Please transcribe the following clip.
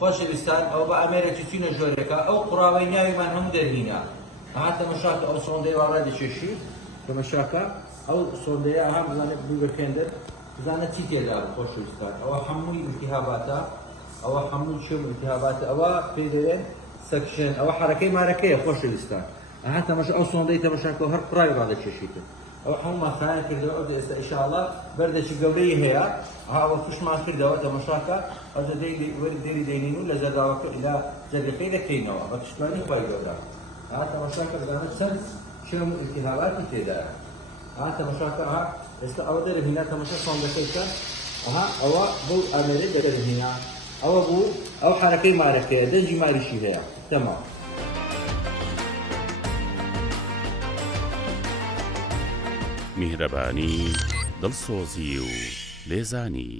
خۆشەویستان ئەو بە ئەمێرێکی چینە ژۆرێکە ئەو قوڕاوەی ناویمان هەموو دەرهینە ئەها تەمەشاکە ئەو سۆندەی وابرا دەچێشی تەمەشاکە ئەو سۆندەیە ئەها بزانێت بووبەکێندر بزانە چی تێدا خۆشەویستان ئەوە هەمووی التیهاباتە ئەوە هەموو شوم التیهاباتە ئەوە پێی دەوێن سەکشن ئەوە حرەکەی مارەکەیە خۆشەویستان ئەها تەمەشا ئەو سۆندەی تەمەشاکە هەر قوڕاوی ڕادەچێشیتن ئەو هەموو ماخایان کردەوە ئەو ئێستا ئینشاءڵڵا بەردێکی گەورەی هەیە ئەوە توشمان کردەوە تەمەشاکە ئەو دەری دەینین و لە زەرداوەکە لە جەرگەکەی دەکەینەوە بە پشتیوانی خۆی گەورە ئەها تەمەشاکە بزانێت چەند شوم التیهاباتی تێدایە ئەها تەمەشاکە ئەها ئێستا ئەوە دەرهینا تەمەشا سۆندەکەیکە ئەها ئەوە بەو ئەمێرە دەرهینا ئەوە بوو ئەو حرەکەی مارەکەیە دەنجی ماریشی هەیە تەمام میهرەبانی دڵسۆزی و لێزانی